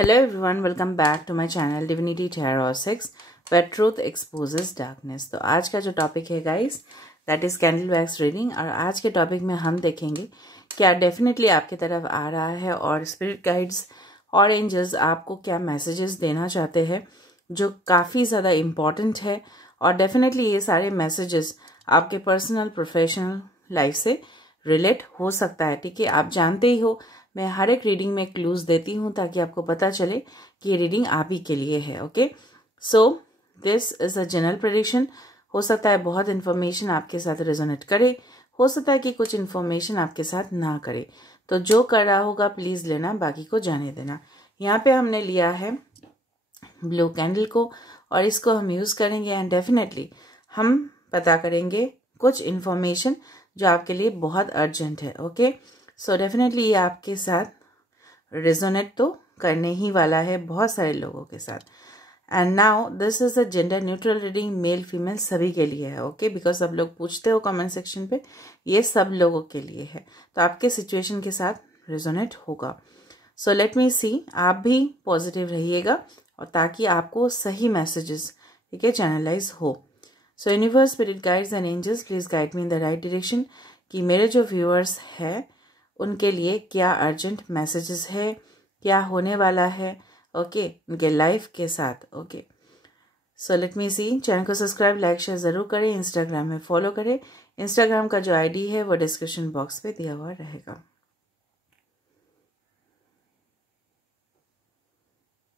Hello everyone, welcome back to my channel Divinity Tarot 6 where truth exposes darkness। तो आज का जो topic है guys that is candle wax reading. और आज के टॉपिक में हम देखेंगे क्या डेफिनेटली आपकी तरफ आ रहा है और स्पिरिट गाइड्स और एंजल्स आपको क्या मैसेजेस देना चाहते हैं जो काफ़ी ज़्यादा इम्पॉर्टेंट है। और डेफिनेटली ये सारे मैसेजेस आपके पर्सनल प्रोफेशनल लाइफ से रिलेट हो सकता है। ठीक है, आप जानते ही हो मैं हर एक रीडिंग में क्लूज देती हूँ ताकि आपको पता चले कि ये रीडिंग आप ही के लिए है। Okay, so this is a general prediction. हो सकता है बहुत इन्फॉर्मेशन आपके साथ रेजोनेट करे, हो सकता है कि कुछ इन्फॉर्मेशन आपके साथ ना करे। तो जो कर रहा होगा प्लीज लेना, बाकी को जाने देना। यहाँ पे हमने लिया है ब्लू कैंडल को और इसको हम यूज करेंगे एंड डेफिनेटली हम पता करेंगे कुछ इन्फॉर्मेशन जो आपके लिए बहुत अर्जेंट है। ओके, सो डेफिनेटली ये आपके साथ रेजोनेट तो करने ही वाला है बहुत सारे लोगों के साथ। And now this is a gender neutral reading, male female सभी के लिए है। ओके, बिकॉज सब लोग पूछते हो कमेंट सेक्शन पे, ये सब लोगों के लिए है तो आपके सिचुएशन के साथ रेजोनेट होगा। सो लेट मी सी, आप भी पॉजिटिव रहिएगा और ताकि आपको सही मैसेजेस ठीक है चैनलाइज हो। So universe, spirit guides and angels please guide me in the right direction कि मेरे जो व्यूअर्स है उनके लिए क्या अर्जेंट मैसेजेस है, क्या होने वाला है ओके उनके लाइफ के साथ। ओके, सो लेट मी सी। चैनल को सब्सक्राइब लाइक शेयर जरूर करें, इंस्टाग्राम में फॉलो करें। इंस्टाग्राम का जो आईडी है वो डिस्क्रिप्शन बॉक्स पे दिया हुआ रहेगा।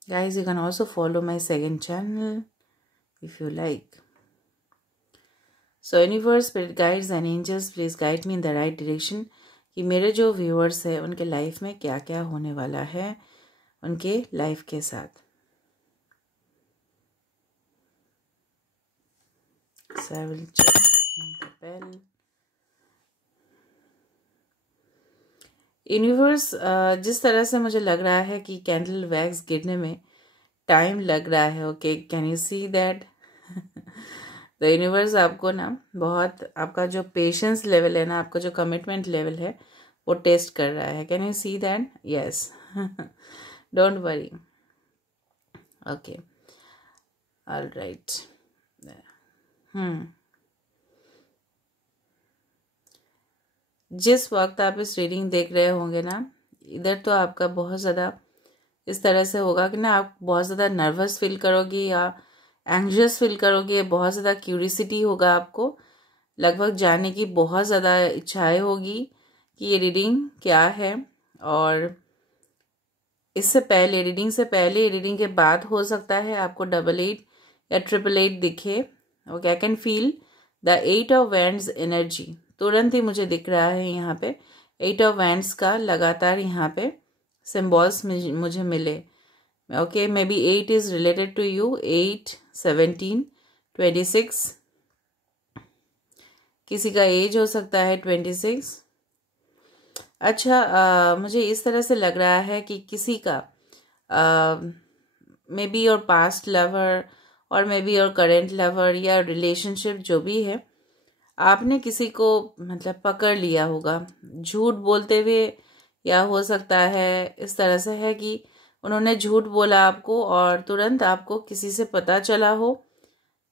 Guys you can also follow my second channel if you like. So universe, spirit guides and angels please guide me in the right direction कि मेरे जो व्यूअर्स हैं उनके लाइफ में क्या क्या होने वाला है उनके लाइफ के साथ। So I will just ring the bell. Universe, जिस तरह से मुझे लग रहा है कि कैंडल वैक्स गिरने में टाइम लग रहा है। Okay, can you see that? तो यूनिवर्स आपको ना बहुत, आपका जो पेशेंस लेवल है ना, आपका जो कमिटमेंट लेवल है वो टेस्ट कर रहा है। Can you see that? Yes, don't worry. Okay, all right. जिस वक्त आप इस रीडिंग देख रहे होंगे ना, इधर तो आपका बहुत ज़्यादा इस तरह से होगा कि ना आप बहुत ज़्यादा नर्वस फील करोगे या एंग्जियस फील करोगे, बहुत ज़्यादा क्यूरियोसिटी होगा आपको, लगभग जानने की बहुत ज़्यादा इच्छाएं होगी कि ये रीडिंग क्या है। और इससे पहले, रीडिंग से पहले, रीडिंग के बाद हो सकता है आपको 88 या 888 दिखे। Okay, I can feel the 8 of wands energy, तुरंत ही मुझे दिख रहा है यहाँ पे 8 ऑफ वैंड्स का लगातार यहाँ पे सिम्बॉल्स मुझे मिले। Okay, maybe 8 is related to you, 8, 17, 26, किसी का एज हो सकता है 26। अच्छा, मुझे इस तरह से लग रहा है कि किसी का maybe your past lover और maybe your current lover या रिलेशनशिप जो भी है, आपने किसी को मतलब पकड़ लिया होगा झूठ बोलते हुए, या हो सकता है इस तरह से है कि उन्होंने झूठ बोला आपको और तुरंत आपको किसी से पता चला हो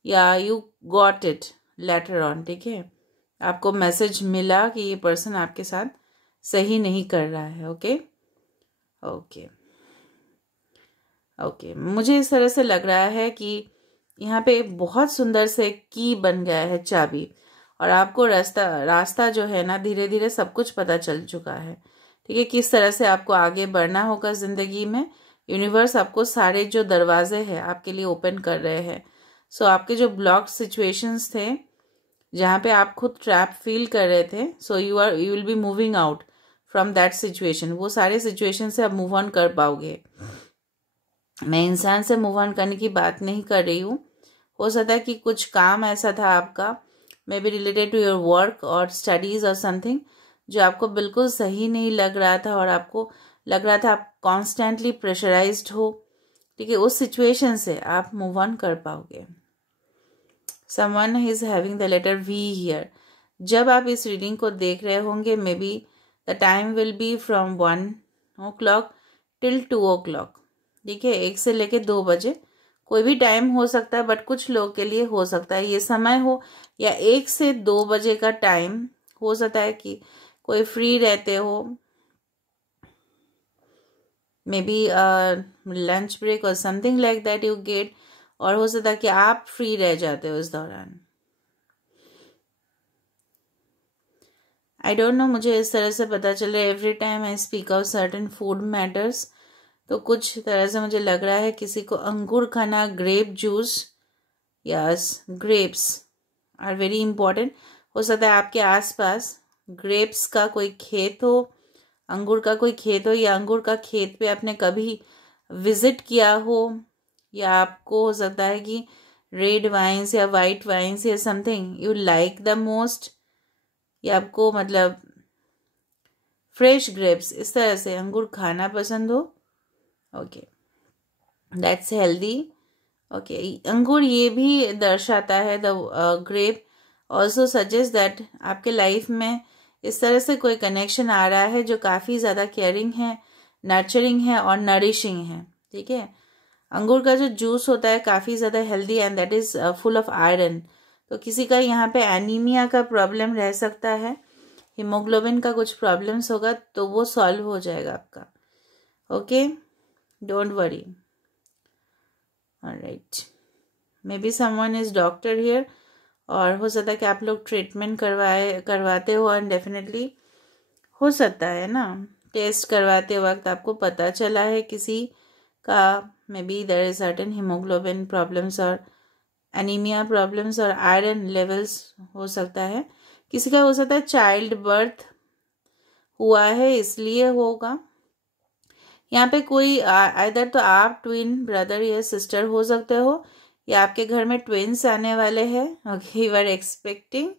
या you got it later on. ठीक है, आपको मैसेज मिला कि ये पर्सन आपके साथ सही नहीं कर रहा है। ओके ओके ओके, मुझे इस तरह से लग रहा है कि यहाँ पे बहुत सुंदर से की बन गया है, चाबी, और आपको रास्ता जो है ना धीरे धीरे सब कुछ पता चल चुका है। ठीक है, किस तरह से आपको आगे बढ़ना होगा जिंदगी में। यूनिवर्स आपको सारे जो दरवाजे हैं आपके लिए ओपन कर रहे हैं। सो आपके जो ब्लॉक सिचुएशंस थे जहाँ पे आप खुद ट्रैप फील कर रहे थे, so you will be moving out from that situation. वो सारे सिचुएशन से आप मूव ऑन कर पाओगे। मैं इंसान से मूव ऑन करने की बात नहीं कर रही हूँ। हो सकता है कि कुछ काम ऐसा था आपका, maybe related to your work और स्टडीज और समथिंग, जो आपको बिल्कुल सही नहीं लग रहा था और आपको लग रहा था आप कॉन्स्टेंटली प्रेशराइज्ड हो। ठीक है, उस सिचुएशन से आप मूव ऑन कर पाओगे। Someone is having the letter we here. जब आप इस रीडिंग को देख रहे होंगे, maybe the time will be from 1 o'clock till 2 o'clock। ठीक है, 1 से लेके 2 बजे, कोई भी टाइम हो सकता है, बट कुछ लोग के लिए हो सकता है ये समय हो, या 1 से 2 बजे का टाइम हो सकता है कि कोई फ्री रहते हो, मे बी लंच ब्रेक और something like that you get, और हो सकता है कि आप फ्री रह जाते हो इस दौरान। आई डोंट नो, मुझे इस तरह से पता चल रहा है every time I speak of certain food matters, तो कुछ तरह से मुझे लग रहा है किसी को अंगूर खाना, grape juice, yes grapes are very important. हो सकता है आपके आसपास ग्रेप्स का कोई खेत हो, अंगूर का कोई खेत हो, या अंगूर का खेत पे आपने कभी विजिट किया हो, या आपको हो सकता है कि रेड वाइन्स या वाइट वाइन्स या something you like the most, या आपको मतलब फ्रेश ग्रेप्स, इस तरह से अंगूर खाना पसंद हो। Okay, that's healthy. ओके, अंगूर ये भी दर्शाता है, the grape also suggest that आपके लाइफ में इस तरह से कोई कनेक्शन आ रहा है जो काफ़ी ज़्यादा केयरिंग है, नर्चरिंग है और नरिशिंग है। ठीक है, अंगूर का जो जूस होता है काफ़ी ज़्यादा healthy and that is full of iron. तो किसी का यहाँ पे एनीमिया का प्रॉब्लम रह सकता है, हीमोग्लोबिन का कुछ प्रॉब्लम्स होगा, तो वो सॉल्व हो जाएगा आपका। Okay, don't worry. Alright, may be someone is doctor here, और हो सकता है कि आप लोग ट्रीटमेंट करवाते हो, एंड डेफिनेटली हो सकता है ना टेस्ट करवाते वक्त आपको पता चला है किसी का, maybe there is certain haemoglobin problems और एनीमिया प्रॉब्लम्स और आयरन लेवल्स हो सकता है। किसी का हो सकता है चाइल्ड बर्थ हुआ है इसलिए होगा। यहाँ पे कोई इधर तो आप ट्विन ब्रदर या सिस्टर हो सकते हो, या आपके घर में ट्विन्स आने वाले हैं। ओके, यू आर एक्सपेक्टिंग,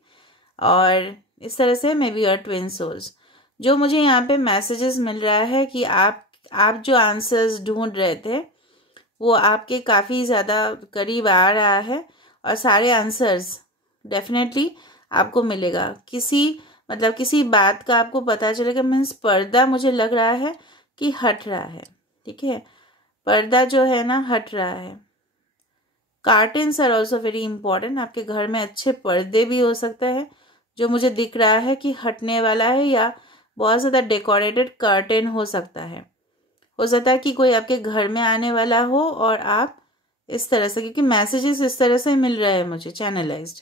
और इस तरह से maybe your twin souls. जो मुझे यहाँ पे मैसेजेस मिल रहा है कि आप जो आंसर्स ढूंढ रहे थे वो आपके काफ़ी ज़्यादा करीब आ रहा है, और सारे आंसर्स डेफिनेटली आपको मिलेगा। किसी बात का आपको पता चलेगा, मीन्स पर्दा मुझे लग रहा है कि हट रहा है। ठीक है, पर्दा जो है ना हट रहा है। Curtains are also very important. आपके घर में अच्छे पर्दे भी हो सकते हैं, जो मुझे दिख रहा है कि हटने वाला है, या बहुत ज़्यादा डेकोरेटेड कर्टेन हो सकता है। हो सकता है कि कोई आपके घर में आने वाला हो, और आप इस तरह से, क्योंकि मैसेजेस इस तरह से मिल रहे हैं मुझे चैनलाइज्ड।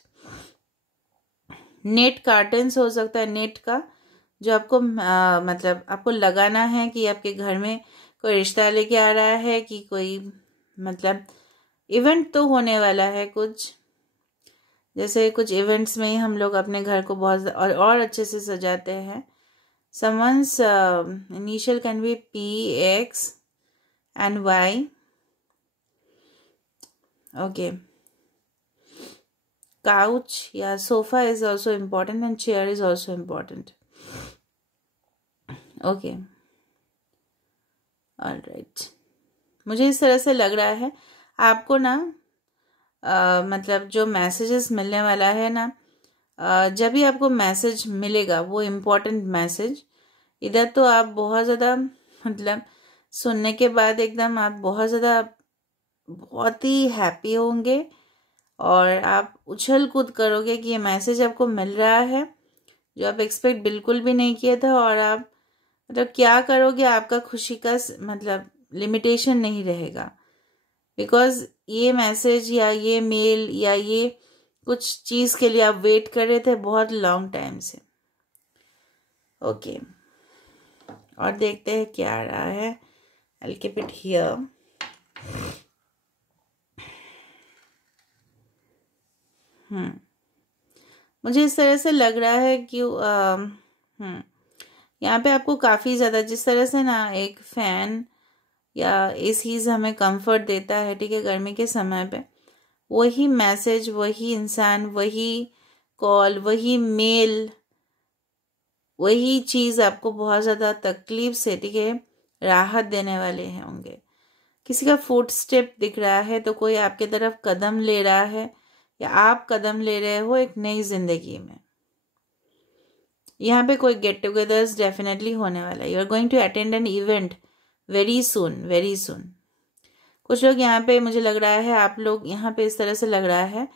नेट कार्टेन्स हो सकता है, नेट का जो आपको मतलब आपको लगाना है कि आपके घर में कोई रिश्ता लेके आ रहा है, कि कोई मतलब इवेंट तो होने वाला है कुछ। जैसे कुछ इवेंट्स में ही हम लोग अपने घर को बहुत और अच्छे से सजाते हैं। someone's initial can be P, X and Y. Okay, couch या sofa is also important, and chair is also important. Okay, all right, मुझे इस तरह से लग रहा है आपको ना मतलब जो मैसेजेस मिलने वाला है ना, जब भी आपको मैसेज मिलेगा वो इम्पोर्टेंट मैसेज, इधर तो आप बहुत ज़्यादा मतलब सुनने के बाद एकदम आप बहुत ही हैप्पी होंगे, और आप उछल कूद करोगे कि ये मैसेज आपको मिल रहा है जो आप एक्सपेक्ट बिल्कुल भी नहीं किया था, और आप मतलब क्या करोगे, आपका खुशी का मतलब लिमिटेशन नहीं रहेगा। बिकॉज ये मैसेज या ये मेल या ये कुछ चीज़ के लिए आप वेट कर रहे थे बहुत लॉन्ग टाइम से। ओके, और देखते हैं क्या आ रहा है। I'll keep it here. मुझे इस तरह से लग रहा है कि यहाँ पे आपको काफ़ी ज़्यादा, जिस तरह से ना एक फ़ैन या एसी हमें कंफर्ट देता है, ठीक है, गर्मी के समय पे, वही मैसेज, वही इंसान, वही कॉल, वही मेल, वही चीज़ आपको बहुत ज़्यादा तकलीफ से, ठीक है, राहत देने वाले हैं होंगे। किसी का फुट स्टेप दिख रहा है, तो कोई आपके तरफ कदम ले रहा है, या आप कदम ले रहे हो एक नई जिंदगी में। यहाँ पे कोई गेट टुगेदर्स डेफिनेटली होने वाला है। You are going to attend an event very soon, very soon. कुछ लोग यहाँ पे मुझे लग रहा है, आप लोग यहाँ पे इस तरह से लग रहा है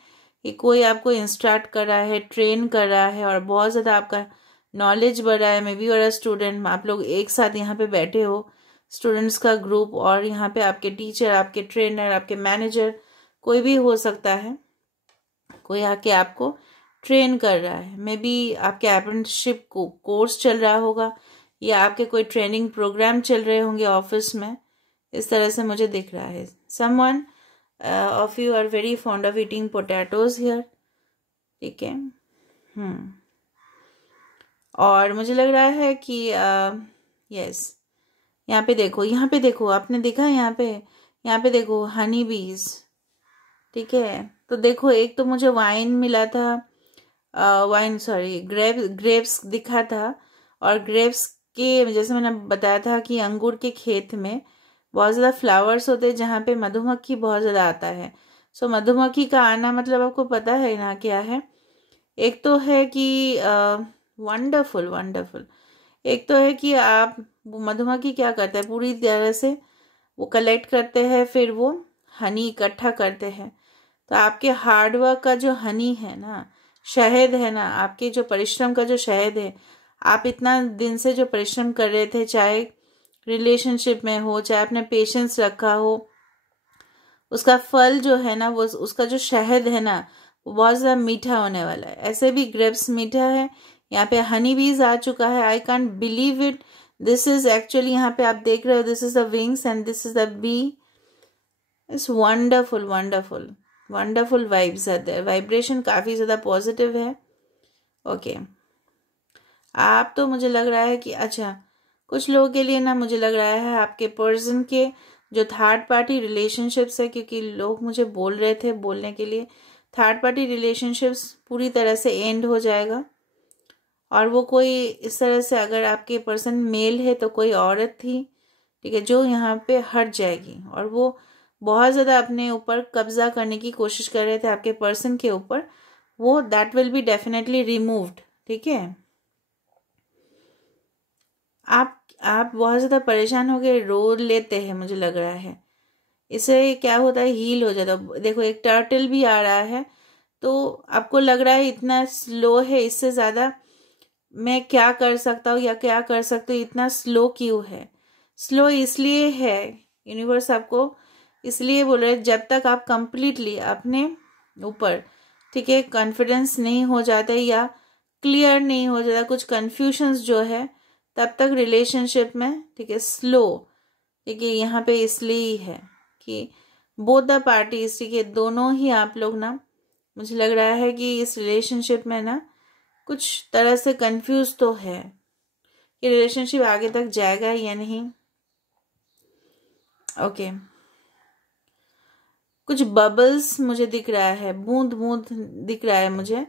कि कोई आपको इंस्ट्रक्ट कर रहा है, ट्रेन कर रहा है और बहुत ज़्यादा आपका नॉलेज बढ़ रहा है। मे बी और अ स्टूडेंट, आप लोग एक साथ यहाँ पे बैठे हो, स्टूडेंट्स का ग्रुप, और यहाँ पे आपके टीचर, आपके ट्रेनर, आपके मैनेजर, कोई भी हो सकता है, कोई आके आपको ट्रेन कर रहा है। मे बी आपके अप्रेंटिसशिप कोर्स चल रहा होगा या आपके कोई ट्रेनिंग प्रोग्राम चल रहे होंगे ऑफिस में। इस तरह से मुझे दिख रहा है। Someone of you are very fond of eating potatoes here, ठीक है। और मुझे लग रहा है कि यस, यहाँ पे देखो, यहाँ पे देखो, आपने देखा यहाँ पे देखो हनी बीज, ठीक है। तो देखो, एक तो मुझे वाइन मिला था, ग्रेप्स दिखा था, और ग्रेप्स के जैसे मैंने बताया था कि अंगूर के खेत में बहुत ज़्यादा फ्लावर्स होते हैं जहाँ पे मधुमक्खी बहुत ज़्यादा आता है। सो मधुमक्खी का आना मतलब आपको पता है ना क्या है। एक तो है कि वंडरफुल वंडरफुल, एक तो है कि आप मधुमक्खी क्या करते हैं, पूरी तरह से वो कलेक्ट करते हैं, फिर वो हनी इकट्ठा करते हैं। तो आपके हार्डवर्क का जो हनी है ना, शहद है ना, आपके जो परिश्रम का जो शहद है, आप इतना दिन से जो परिश्रम कर रहे थे, चाहे रिलेशनशिप में हो, चाहे आपने पेशेंस रखा हो, उसका फल जो है ना, वो उसका जो शहद है ना, वो बहुत ज़्यादा मीठा होने वाला है। ऐसे भी ग्रेप्स मीठा है, यहाँ पे हनी बीज आ चुका है। I can't believe it. This is actually, यहाँ पे आप देख रहे हो, this is the wings and this is the bee. It's wonderful wonderful wonderful vibes are there. Vibration काफ़ी ज़्यादा पॉजिटिव है। ओके, आप तो मुझे लग रहा है कि अच्छा, कुछ लोगों के लिए ना मुझे लग रहा है आपके पर्सन के जो थर्ड पार्टी रिलेशनशिप्स है, क्योंकि लोग मुझे बोल रहे थे बोलने के लिए, थर्ड पार्टी रिलेशनशिप्स पूरी तरह से एंड हो जाएगा। और वो कोई इस तरह से, अगर आपके पर्सन मेल है तो कोई औरत थी, ठीक है, जो यहाँ पे हट जाएगी। और वो बहुत ज़्यादा अपने ऊपर कब्जा करने की कोशिश कर रहे थे आपके पर्सन के ऊपर, वो that will be definitely removed, ठीक है। आप बहुत ज़्यादा परेशान हो गए, रो लेते हैं मुझे लग रहा है। इससे क्या होता है, हील हो जाता है। देखो, एक टर्टल भी आ रहा है, तो आपको लग रहा है इतना स्लो है, इससे ज़्यादा मैं क्या कर सकता हूँ या क्या कर सकती हूँ, इतना स्लो क्यों है। स्लो इसलिए है, यूनिवर्स आपको इसलिए बोल रहे हैं, जब तक आप कंप्लीटली अपने ऊपर, ठीक है, कॉन्फिडेंस नहीं हो जाता या क्लियर नहीं हो जाता, कुछ कन्फ्यूजन्स जो है, तब तक रिलेशनशिप में, ठीक है, स्लो। ठीक है, यहाँ पे इसलिए ही है कि बोथ द पार्टीज, ठीक है, दोनों ही आप लोग ना, मुझे लग रहा है कि इस रिलेशनशिप में ना कुछ तरह से कंफ्यूज तो है कि रिलेशनशिप आगे तक जाएगा या नहीं। ओके, कुछ बबल्स मुझे दिख रहा है, बूंद बूंद दिख रहा है मुझे।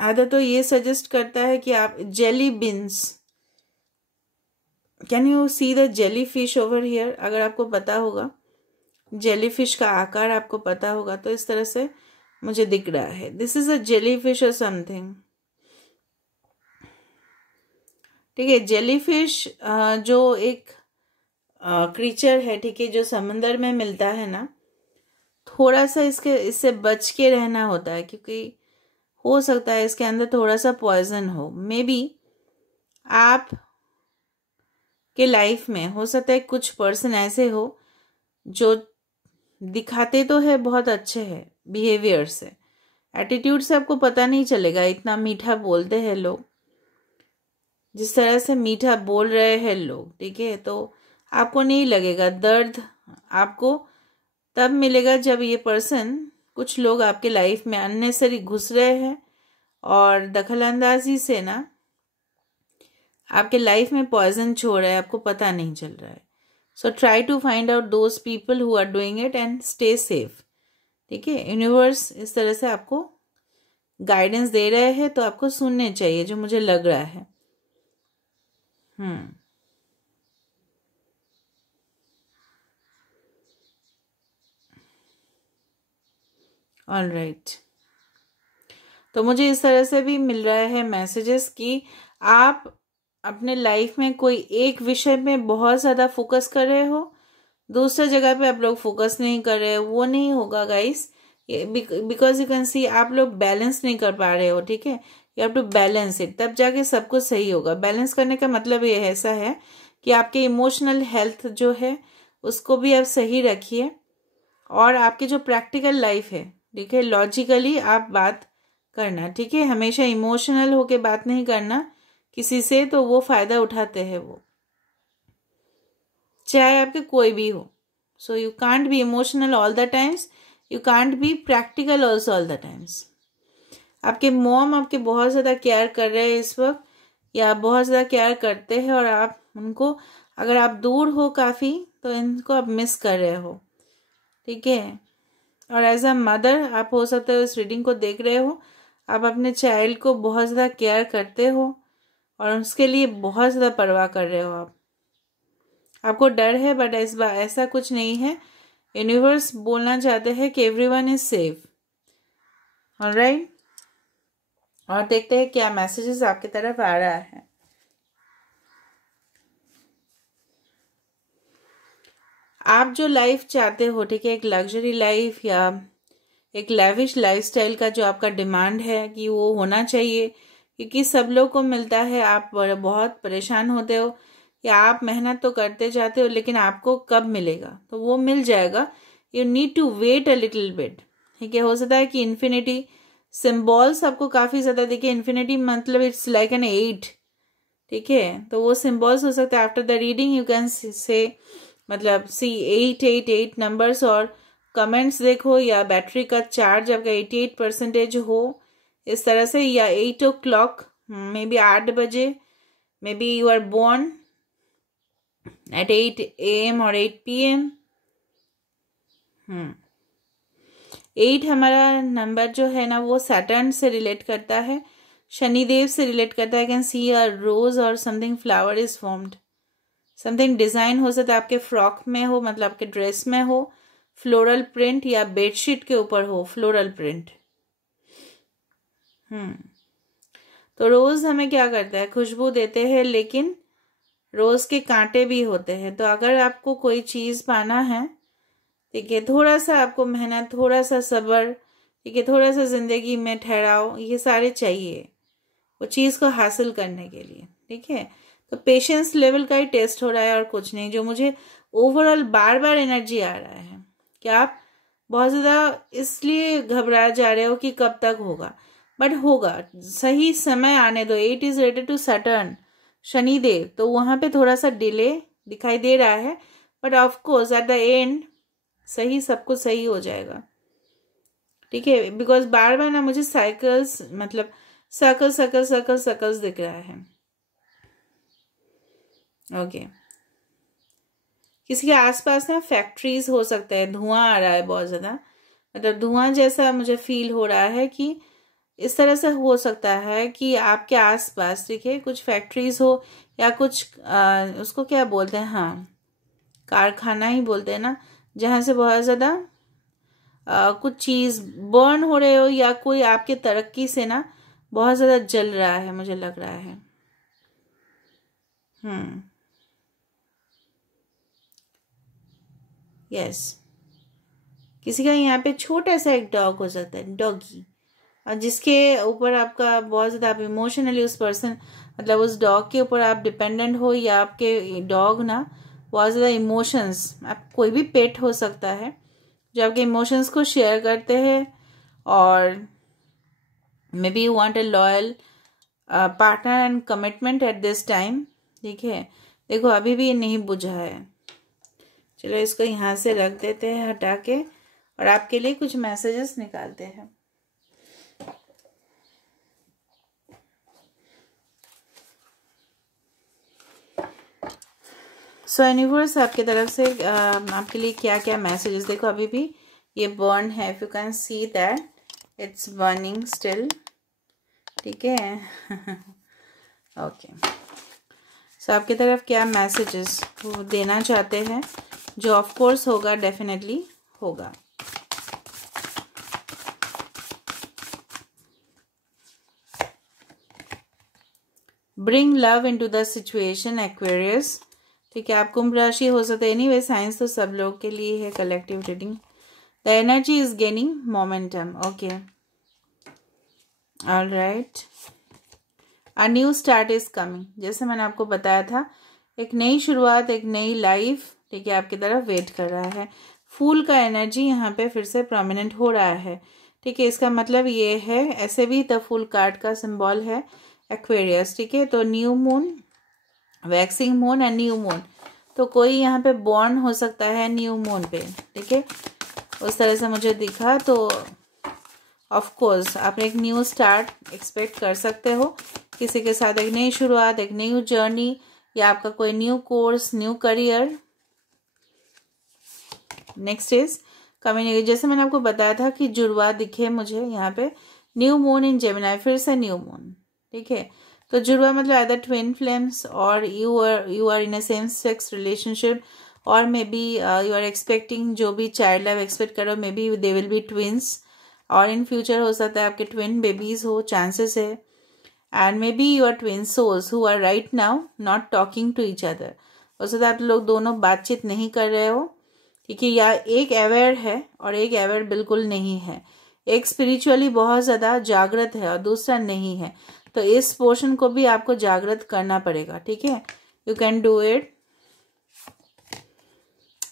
आधा तो ये सजेस्ट करता है कि आप jelly beans, can you see the jelly fish over here, अगर आपको पता होगा, जेली फिश का आकार आपको पता होगा, तो इस तरह से मुझे दिख रहा है। This is a jelly fish और समथिंग, ठीक है। जेली फिश जो एक क्रीचर है, ठीक है, जो समंदर में मिलता है ना, थोड़ा सा इससे बच के रहना होता है, क्योंकि हो सकता है इसके अंदर थोड़ा सा पॉइजन हो। मे बी आप के लाइफ में हो सकता है कुछ पर्सन ऐसे हो जो दिखाते तो है बहुत अच्छे हैं बिहेवियर से, एटीट्यूड से आपको पता नहीं चलेगा, इतना मीठा बोलते हैं लोग, जिस तरह से मीठा बोल रहे हैं लोग, ठीक है, तो आपको नहीं लगेगा। दर्द आपको तब मिलेगा जब ये पर्सन, कुछ लोग आपके लाइफ में अननेसेसरी घुस रहे हैं और दखलंदाजी से ना आपके लाइफ में पॉइजन छोड़ रहा है, आपको पता नहीं चल रहा है। So try to find out those people who are doing it and stay safe, ठीक है। यूनिवर्स इस तरह से आपको गाइडेंस दे रहे हैं, तो आपको सुनने चाहिए, जो मुझे लग रहा है। ऑल राइट, तो मुझे इस तरह से भी मिल रहा है मैसेजेस कि आप अपने लाइफ में कोई एक विषय में बहुत ज़्यादा फोकस कर रहे हो, दूसरा जगह पे आप लोग फोकस नहीं कर रहे हो, वो नहीं होगा guys. Because you can see आप लोग बैलेंस नहीं कर पा रहे हो, ठीक है। You have to balance it, तब जाके सब कुछ सही होगा। बैलेंस करने का मतलब ये ऐसा है कि आपके इमोशनल हेल्थ जो है उसको भी आप सही रखिए, और आपकी जो प्रैक्टिकल लाइफ है, ठीक है, लॉजिकली आप बात करना, ठीक है। हमेशा इमोशनल होके बात नहीं करना किसी से, तो वो फायदा उठाते हैं वो, चाहे आपके कोई भी हो। So you can't be emotional all the times, you can't be practical also all the times. आपके मॉम आपके बहुत ज़्यादा केयर कर रहे हैं इस वक्त, या बहुत ज़्यादा केयर करते हैं, और आप उनको, अगर आप दूर हो काफ़ी तो इनको आप मिस कर रहे हो, ठीक है। और एज अ मदर आप हो सकता है इस रीडिंग को देख रहे हो, आप अपने चाइल्ड को बहुत ज़्यादा केयर करते हो और उसके लिए बहुत ज़्यादा परवाह कर रहे हो आप। आपको डर है, बट इस बार ऐसा कुछ नहीं है। यूनिवर्स बोलना चाहते हैं कि एवरीवन इज सेफ, ऑलराइट। और देखते हैं क्या मैसेजेस आपकी तरफ आ रहा है। आप जो लाइफ चाहते हो, ठीक है, एक लग्जरी लाइफ या एक लैविश लाइफस्टाइल का जो आपका डिमांड है कि वो होना चाहिए, क्योंकि सब लोग को मिलता है, आप बहुत परेशान होते हो, या आप मेहनत तो करते जाते हो लेकिन आपको कब मिलेगा, तो वो मिल जाएगा। You need to wait a little bit, ठीक है। हो सकता है कि इन्फिनिटी सिम्बॉल्स आपको काफ़ी ज़्यादा दिखे। इन्फिनिटी मतलब इट्स लाइक एन 8, ठीक है, तो वो सिम्बॉल्स हो सकता है। After the reading you can say मतलब सी 888 नंबर्स, और कमेंट्स देखो, या बैटरी का चार्ज आपका 88% हो इस तरह से, या 8 o'clock, मे बी 8 बजे, maybe you are born at 8 AM और 8 PM। 8 हमारा नंबर जो है ना, वो सैटर्न से रिलेट करता है, शनिदेव से रिलेट करता है। कैन सी अ रोज और something flower is formed, something design हो सकता है आपके फ्रॉक में हो, मतलब आपके ड्रेस में हो, फ्लोरल प्रिंट, या बेडशीट के ऊपर हो फ्लोरल प्रिंट। तो रोज हमें क्या करता है, खुशबू देते हैं, लेकिन रोज के कांटे भी होते हैं। तो अगर आपको कोई चीज पाना है, ठीक है, थोड़ा सा आपको मेहनत, थोड़ा सा सब्र, ठीक है, थोड़ा सा जिंदगी में ठहराव, ये सारे चाहिए वो चीज को हासिल करने के लिए, ठीक है। तो पेशेंस लेवल का ही टेस्ट हो रहा है और कुछ नहीं। जो मुझे ओवरऑल बार बार एनर्जी आ रहा है कि आप बहुत ज़्यादा इसलिए घबरा जा रहे हो कि कब तक होगा, बट होगा, सही समय आने दो। 8 is related to Saturn, Shanidev, तो वहाँ पे थोड़ा सा डिले दिखाई दे रहा है, but of course at the end सही, सब कुछ सही हो जाएगा, ठीक है। बिकॉज बार बार ना मुझे साइकिल्स, मतलब सर्कल सर्कल सर्कल सर्कल्स दिख रहा है, ओके। किसी के आसपास ना फैक्ट्रीज हो सकता है, धुआं आ रहा है बहुत ज़्यादा, मतलब धुआं जैसा मुझे फील हो रहा है कि इस तरह से हो सकता है कि आपके आसपास, ठीक है, कुछ फैक्ट्रीज हो, या कुछ उसको क्या बोलते हैं, हाँ, कारखाना ही बोलते हैं ना, जहाँ से बहुत ज़्यादा कुछ चीज़ बर्न हो रहे हो, या कोई आपके तरक्की से ना बहुत ज़्यादा जल रहा है, मुझे लग रहा है। यस, किसी का यहाँ पे छोटा सा एक डॉग हो सकता है, डॉगी, और जिसके ऊपर आपका बहुत ज़्यादा, आप इमोशनली उस पर्सन, मतलब उस डॉग के ऊपर आप डिपेंडेंट हो, या आपके डॉग ना बहुत ज़्यादा इमोशंस, आप कोई भी पेट हो सकता है जो आपके इमोशंस को शेयर करते हैं, और maybe you want a loyal partner and commitment at this time, ठीक है। देखो अभी भी ये नहीं बुझा है, चलो इसको यहाँ से रख देते हैं हटा के, और आपके लिए कुछ मैसेजेस निकालते हैं। सो यूनिवर्स आपकी तरफ से आपके लिए क्या क्या मैसेजेस, देखो अभी भी ये बर्न है, if you can see that it's burning still, ठीक है। ओके, सो आपकी तरफ क्या मैसेजेस वो देना चाहते हैं, जो ऑफ कोर्स होगा, डेफिनेटली होगा। Bring love into the situation, Aquarius. ठीक है, आप कुंभ राशि हो सकते हैं। एनीवे साइंस तो सब लोग के लिए है, collective reading. The energy is gaining momentum. Okay, alright, a new start is coming. जैसे मैंने आपको बताया था, एक नई शुरुआत, एक नई लाइफ, ठीक है, आपकी तरफ वेट कर रहा है। फूल का एनर्जी यहाँ पे फिर से प्रोमिनेंट हो रहा है। ठीक है, इसका मतलब ये है, ऐसे भी द फूल कार्ड का सिंबल है एक्वेरियस। ठीक है, तो new moon, waxing moon and new moon, तो कोई यहाँ पे बॉर्न हो सकता है न्यू मून पे। ठीक है, उस तरह से मुझे दिखा, तो ऑफ कोर्स आप एक न्यू स्टार्ट एक्सपेक्ट कर सकते हो। किसी के साथ एक नई शुरुआत, एक न्यू जर्नी, या आपका कोई new course, new career. Next is communication. जैसे मैंने आपको बताया था कि जुड़वा दिखे मुझे यहाँ पे, न्यू मून इन जेमिनाई, फिर से न्यू मून। ठीक है, तो जुड़वा मतलब आइदर ट्विन फ्लेम्स, और you are in a same sex relationship, और maybe you are expecting, जो भी चाइल्ड आप एक्सपेक्ट करो, maybe they will be twins, और इन फ्यूचर हो सकता है आपके ट्विन बेबीज हो, चांसेस है। And maybe you are twin souls who are right now not talking to each other. हो सकता है आप लोग दोनों बातचीत नहीं कर रहे हो। ठीक है, या एक अवेयर है और एक अवेयर बिल्कुल नहीं है, एक स्पिरिचुअली बहुत ज़्यादा जागृत है और दूसरा नहीं है। तो इस पोर्शन को भी आपको जागृत करना पड़ेगा। ठीक है, you can do it.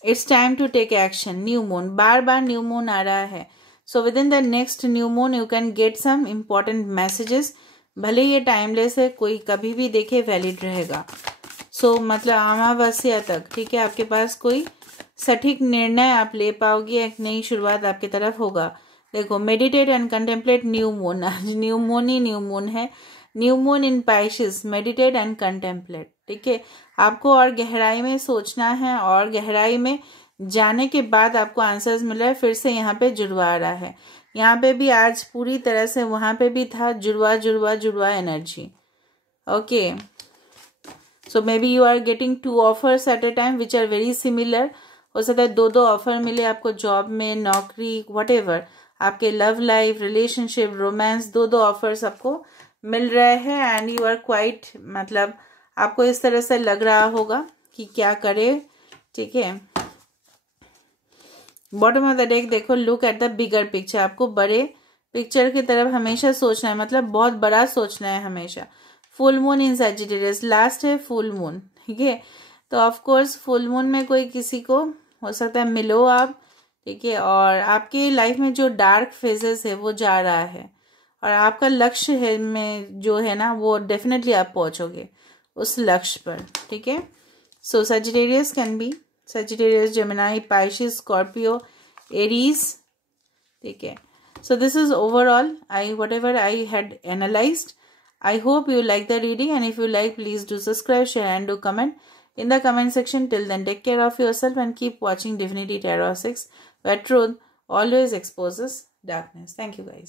It's time to take action. New moon, बार बार न्यू मून आ रहा है, so within the next new moon you can get some important messages. भले ये टाइमलेस है, कोई कभी भी देखे वैलिड रहेगा। सो मतलब अमावस्या तक, ठीक है, आपके पास कोई सटीक निर्णय आप ले पाओगे, एक नई शुरुआत आपकी तरफ होगा। देखो, meditate and contemplate new moon, आज न्यू मून ही न्यू मून है। New moon in Pisces, meditate and contemplate. ठीक है, आपको और गहराई में सोचना है, और गहराई में जाने के बाद आपको आंसर्स मिल रहा है। फिर से यहाँ पे जुड़वा रहा है, यहाँ पे भी आज पूरी तरह से, वहां पे भी था जुड़वा जुड़वा जुड़वा energy. Okay, so maybe you are getting 2 offers at a time which are very similar. हो सकता है 2 ऑफर मिले आपको, जॉब में, नौकरी, व्हाटएवर, आपके love life, relationship, romance, 2 offers आपको मिल रहे हैं। एंड यू आर क्वाइट, मतलब आपको इस तरह से लग रहा होगा कि क्या करे। ठीक है, बॉटम ऑफ द डेक देखो, look at the bigger picture. आपको बड़े पिक्चर की तरफ हमेशा सोचना है, मतलब बहुत बड़ा सोचना है हमेशा। Full moon in Sagittarius, last है फुल मून। ठीक है, तो ऑफ कोर्स फुल मून में कोई किसी को हो सकता है मिलो आप। ठीक है, और आपकी लाइफ में जो डार्क फेजेस है वो जा रहा है, और आपका लक्ष्य है में जो है ना, वो डेफिनेटली आप पहुंचोगे उस लक्ष्य पर। ठीक है, so Sagittarius can be Sagittarius, Gemini, Pisces, Scorpio, Aries. ठीक है, so this is overall whatever I had analyzed. I hope you like the reading, and if you like, please do subscribe, share and do comment in the comment section. Till then, take care of yourself and keep watching Divinity Tarot 6, where truth always exposes darkness. Thank you guys.